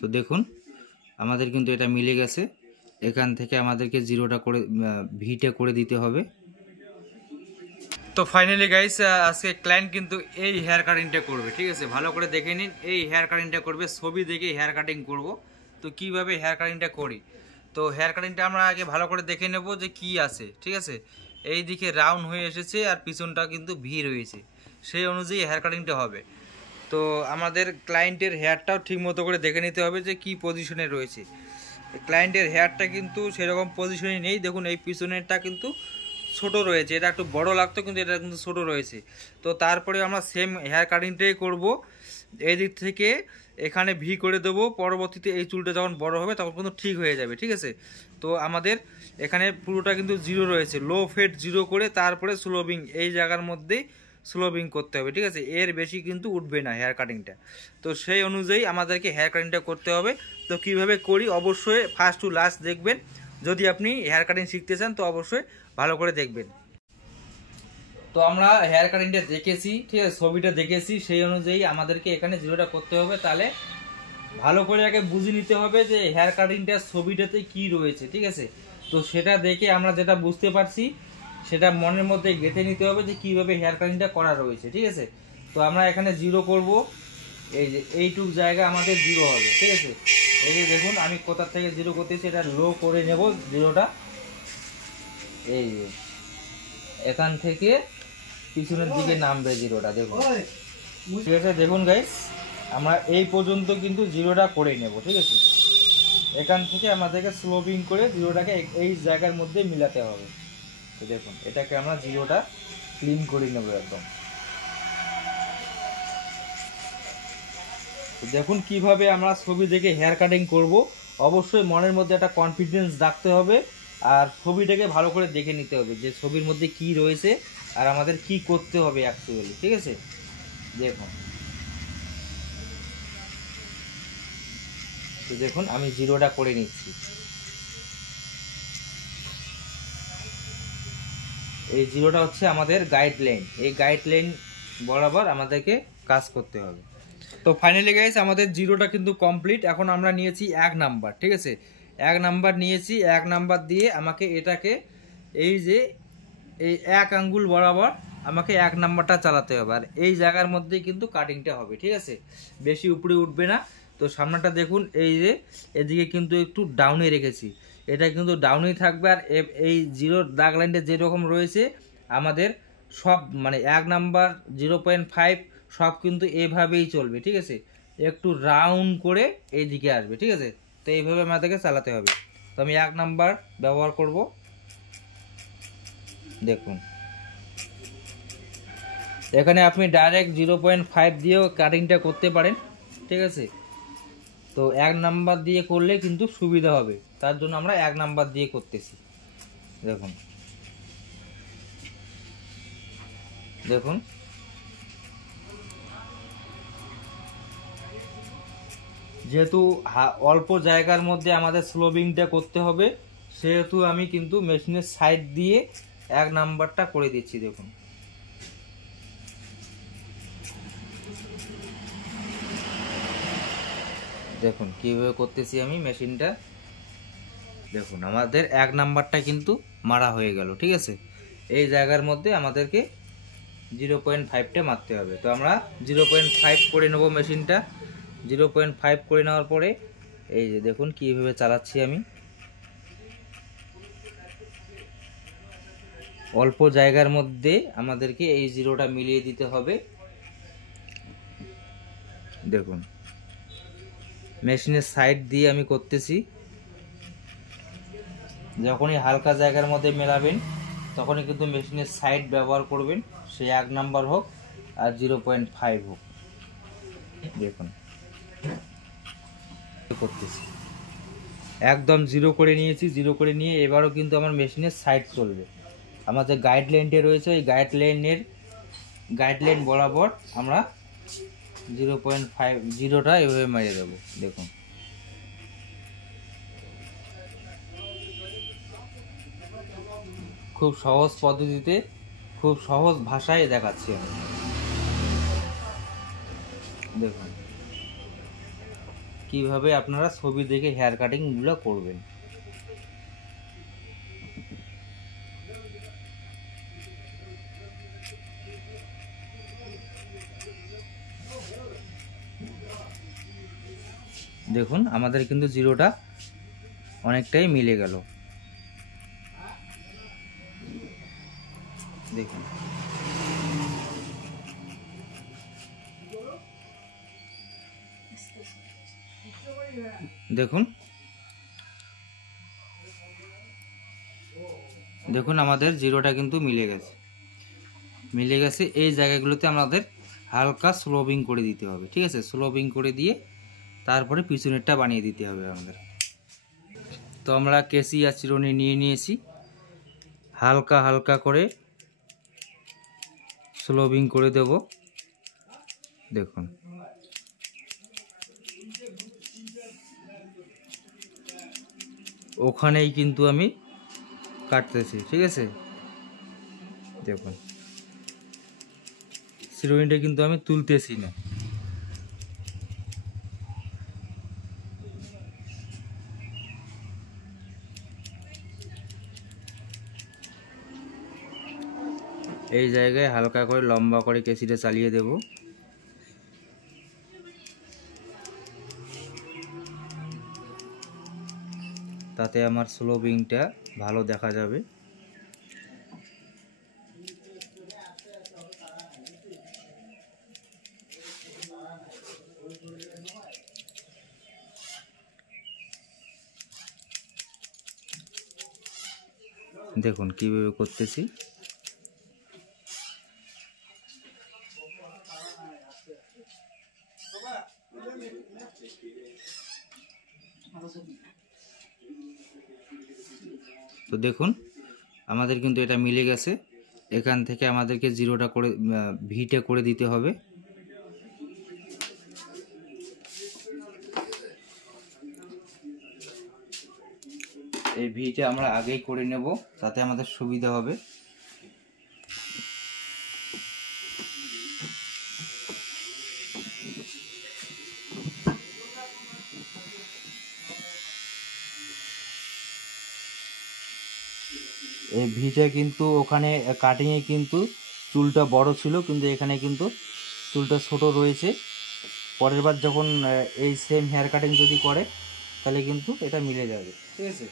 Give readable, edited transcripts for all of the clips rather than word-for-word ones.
তো দেখুন আমাদের কিন্তু এটা মিলে গেছে। এখান থেকে আমাদেরকে জিরোটা করে ভিটা করে দিতে হবে। তো ফাইনালি গাইস আজকে ক্লায়েন্ট কিন্তু এই হেয়ার কাটিংটা করবে, ঠিক আছে? ভালো করে দেখে নিন, এই হেয়ার কাটিংটা করবে, ছবি দেখে হেয়ার কাটিং করব। তো কিভাবে হেয়ার কাটিংটা করি, তো হেয়ার কাটিংটা আমরা আগে ভালো করে দেখে নেব যে কি আছে, ঠিক আছে? এই দিকে রাউন্ড হয়ে এসেছে আর পিছনটা কিন্তু ভি রয়েছে, সেই অনুযায়ী হেয়ার কাটিংটা হবে। তো আমাদের ক্লায়েন্টের হেয়ারটাও ঠিক মতো করে দেখে নিতে হবে যে কি পজিশনে রয়েছে। ক্লায়েন্টের হেয়ারটা কিন্তু সেরকম পজিশনে নেই, দেখুন এই পিছনেরটা কিন্তু ছোট রয়েছে, এটা একটু বড় লাগতো কিন্তু এটা কিন্তু ছোট রয়েছে। তো তারপরে আমরা সেম হেয়ার কাটিংটাই করব, এই দিক থেকে এখানে ভি করে দেবো। পরবর্তীতে এই চুলটা যখন বড় হবে তখন কিন্তু ঠিক হয়ে যাবে, ঠিক আছে? তো আমাদের এখানে পুরোটা কিন্তু জিরো রয়েছে, লো ফেড জিরো করে তারপরে স্লোবিং এই জায়গার মধ্যেই স্লোবিং করতে হবে, ঠিক আছে? এর বেশি কিন্তু উঠবে না হেয়ার কাটিংটা। তো সেই অনুযায়ী আমাদেরকে হেয়ার কাটিংটা করতে হবে। তো কিভাবে করি অবশ্যই ফার্স্ট টু লাস্ট দেখবেন। যদি আপনি হেয়ার কাটিং শিখতে চান তো অবশ্যই ভালো করে দেখবেন। তো আমরা হেয়ার কাটিংটা দেখেছি, ঠিক আছে, ছবিটা দেখেছি, সেই অনুযায়ী আমাদেরকে এখানে জিরোটা করতে হবে। তাহলে ভালো করে আগে বুঝে নিতে হবে যে হেয়ার কাটিংটা ছবিটাতে কি রয়েছে, ঠিক আছে? তো সেটা দেখে আমরা যেটা বুঝতে পারছি সেটা মনের মধ্যে গেঁথে নিতে হবে যে কিভাবে হেয়ার কাটিংটা করা রয়েছে, ঠিক আছে? তো আমরা এখানে জিরো করব, এই যে এইটুক জায়গা আমাদের জিরো হবে, ঠিক আছে? এই যে দেখুন আমি কোথা থেকে জিরো করতেছি, এটা লো করে নেব জিরোটা। এই যে এখান থেকে পিছনের দিকে নামবে জিরোটা, দেখুন, ঠিক আছে? দেখুন গাইস আমরা এই পর্যন্ত কিন্তু জিরোটা করে নেব, ঠিক আছে? এখান থেকে আমাদেরকে স্লোপিং করে জিরোটাকে এই জায়গার মধ্যে মিলাতে হবে। তো দেখুন এটাকে আমরা জিরোটা ক্লিন করে নেব একদম। তো দেখুন কিভাবে আমরা ছবি দেখে হেয়ার কাটিং করব। অবশ্যই মনের মধ্যে একটা কনফিডেন্স রাখতে হবে আর ছবিটাকে ভালো করে দেখে নিতে হবে যে ছবির মধ্যে কি রয়েছে আর আমাদের কি করতে হবে অ্যাকচুয়ালি, ঠিক আছে? দেখুন, তো দেখুন আমি জিরোটা করে নিচ্ছি। এই জিরোটা হচ্ছে আমাদের গাইডলাইন, এই গাইডলাইন বরাবর আমাদেরকে কাজ করতে হবে। তো ফাইনালি গাইস আমাদের জিরোটা কিন্তু কমপ্লিট। এখন আমরা নিয়েছি 1 নাম্বার, ঠিক আছে? 1 নাম্বার নিয়েছি, 1 নাম্বার দিয়ে আমাকে এটাকে এই যে এই 1 আঙ্গুল বরাবর আমাকে 1 নাম্বারটা চালাতে হবে আর এই জায়গার মধ্যেই কিন্তু কাটিংটা হবে, ঠিক আছে? বেশি উপরে উঠবে না। তো সামনেটা দেখুন এই যে এদিকে কিন্তু একটু ডাউনে রেখেছি, এটা কিন্তু ডাউনেই থাকবে। আর এই জিরোর দাগ লাইনটা যেরকম রয়েছে আমাদের সব মানে 1 নাম্বার 0.5 সব কিন্তু এভাবেই চলবে, ঠিক আছে? একটু রাউন্ড করে এই দিকে আসবে, ঠিক আছে? তো এইভাবে আমাদেরকে চালাতে হবে। তো আমি 1 নাম্বার ব্যবহার করব, দেখুন এখানে আপনি ডাইরেক্ট 0.5 দিয়েও কাটিংটা করতে পারেন, ঠিক আছে? তো 1 নাম্বার দিয়ে করলে কিন্তু সুবিধা হবে, তার জন্য আমরা 1 নাম্বার দিয়ে করতেছি। দেখুন দেখুন যেহেতু অল্প জায়গার মধ্যে আমাদের স্লোবিংটা করতে হবে সেহেতু আমি কিন্তু মেশিনের সাইড দিয়ে 1 নাম্বারটা করে দিচ্ছি। দেখুন দেখুন কিভাবে করতেছি আমি মেশিনটা। দেখুন আমাদের 1 নাম্বারটা কিন্তু মারা হয়ে গেল, ঠিক আছে? এই জায়গার মধ্যে আমাদেরকে 0.5টা মারতে হবে। তো আমরা 0.5 করে নেব মেশিনটা। 0.5 করে নেওয়ার পরে এই যে দেখুন কিভাবে চালাচ্ছি আমি। অল্প জায়গার মধ্যে আমাদেরকে এই জিরোটা মিলিয়ে দিতে হবে। দেখুন মেশিনের সাইড দিয়ে আমি করতেছি। যখনই হালকা জায়গার মধ্যে মেলাবেন তখনই কিন্তু মেশিনের সাইড ব্যবহার করবেন, সে 1 নাম্বার হোক আর 0.5 হোক। দেখুন করতেছি একদম জিরো করে নিয়েছি, জিরো করে নিয়ে এবারও কিন্তু আমার মেশিনের সাইড চলবে। আমাদের গাইডলাইনটা রয়েছে, ওই গাইডলাইন বরাবর আমরা 0.5 জিরোটা এভাবে মেরে দেবো। দেখুন খুব সহজ পদ্ধতিতে খুব সহজ ভাষায় দেখাচ্ছি আমি। দেখুন কিভাবে আপনারা ছবি দেখে হেয়ার কাটিংগুলো করবেন। দেখুন আমাদের কিন্তু জিরোটা অনেকটাই মিলে গেল। দেখুন দেখুন দেখুন আমাদের জিরোটা কিন্তু মিলে গেছে। এই জায়গাগুলোতে আমাদের হালকা স্লোবিং করে দিতে হবে, ঠিক আছে। স্লোবিং করে দিয়ে তারপরে পিছনেরটা বানিয়ে দিতে হবে আমাদের। তো আমরা কেসি আর চিরুনি নিয়ে নিয়েছি, হালকা হালকা করে স্লোবিং করে দেব। দেখুন ওখানেই কিন্তু আমি কাটতেছি, ঠিক আছে। দেখুন চিরুনিটা কিন্তু আমি তুলতেছি না। এই জায়গায় হালকা করে লম্বা করে কেসিটা চালিয়ে দেব। তাতে আমার স্লোবিংটা ভালো দেখা যাবে। দেখুন কিভাবে করতেছি। তো দেখুন আমাদের কিন্তু এটা মিলে গেছে। এখান থেকে আমাদেরকে জিরোটা করে ভিটা করে দিতে হবে। এই ভিটা আমরা আগেই করে নেব, তাতে আমাদের সুবিধা হবে। এই ভিটা কিন্তু ওখানে কাটিংয়ে কিন্তু চুলটা বড় ছিল, কিন্তু এখানে কিন্তু চুলটা ছোট রয়েছে। পরের বার যখন এই সেম হেয়ার কাটিং যদি করে তাহলে কিন্তু এটা মিলে যাবে, ঠিক আছে।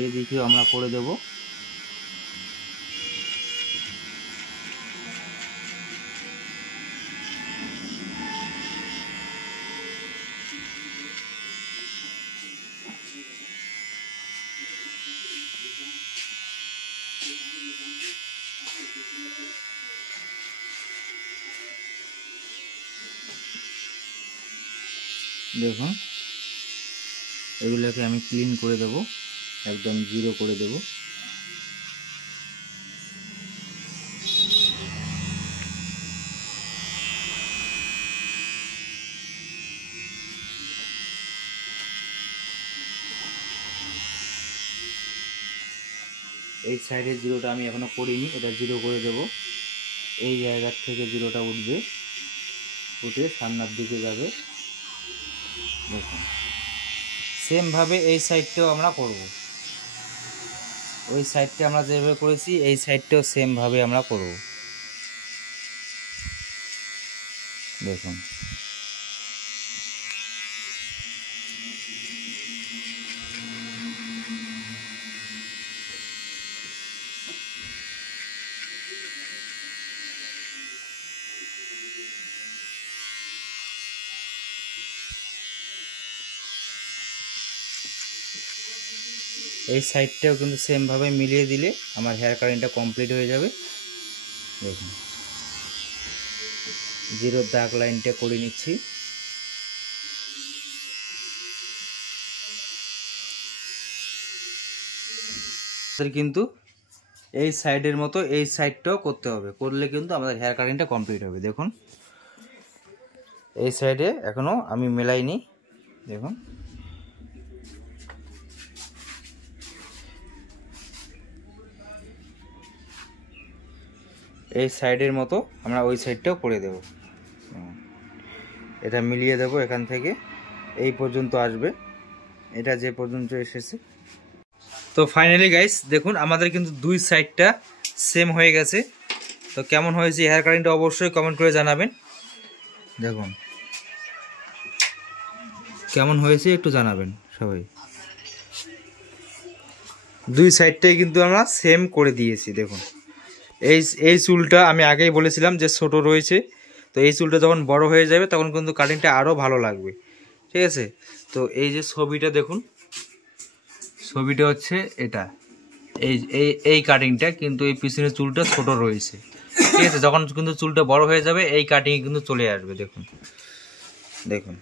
এই দিকেও আমরা করে দেব। দেখুন এগুলোকে আমি ক্লিন করে দেব, একদম জিরো করে দেব। এই সাইডের জিরোটা আমি এখনো করিনি, এটা জিরো করে দেব। এই জায়গার থেকে জিরোটা উঠবে, উঠে সামনের দিকে যাবে। দেখুন সেমভাবে এই সাইডটাও আমরা করব। ওই সাইডটা আমরা যেভাবে করেছি এই সাইডটাও সেমভাবে আমরা করব। দেখুন এই সাইডটাও কিন্তু সেমভাবে মিলিয়ে দিলে আমার হেয়ার কাটিংটা কমপ্লিট হয়ে যাবে। দেখুন জিরোর দাগ লাইনটা করে নিচ্ছি। কিন্তু এই সাইডের মতো এই সাইডটাও করতে হবে, করলে কিন্তু আমাদের হেয়ার কাটিংটা কমপ্লিট হবে। দেখুন এই সাইডে এখনো আমি মেলাইনি। দেখুন এই সাইডের মতো আমরা ওই সাইডটাও করে দেব। এটা মিলিয়ে দেব এখান থেকে এই পর্যন্ত আসবে, এটা যে পর্যন্ত এসেছে। তো ফাইনালি গাইস দেখুন আমাদের কিন্তু দুই সাইডটা সেম হয়ে গেছে। তো কেমন হয়েছে হেয়ার কাটিংটা অবশ্যই কমেন্ট করে জানাবেন। দেখুন কেমন হয়েছে একটু জানাবেন সবাই। দুই সাইডটাই কিন্তু আমরা সেম করে দিয়েছি। দেখুন এই চুলটা আমি আগেই বলেছিলাম যে ছোট রয়েছে, তো এই চুলটা যখন বড় হয়ে যাবে তখন কিন্তু কাটিংটা আরও ভালো লাগবে, ঠিক আছে। তো এই যে ছবিটা দেখুন, ছবিটা হচ্ছে এটা, এই এই এই কাটিংটা, কিন্তু এই পিছনের চুলটা ছোট রয়েছে, ঠিক আছে। যখন কিন্তু চুলটা বড় হয়ে যাবে এই কাটিংয়ে কিন্তু চলে আসবে। দেখুন দেখুন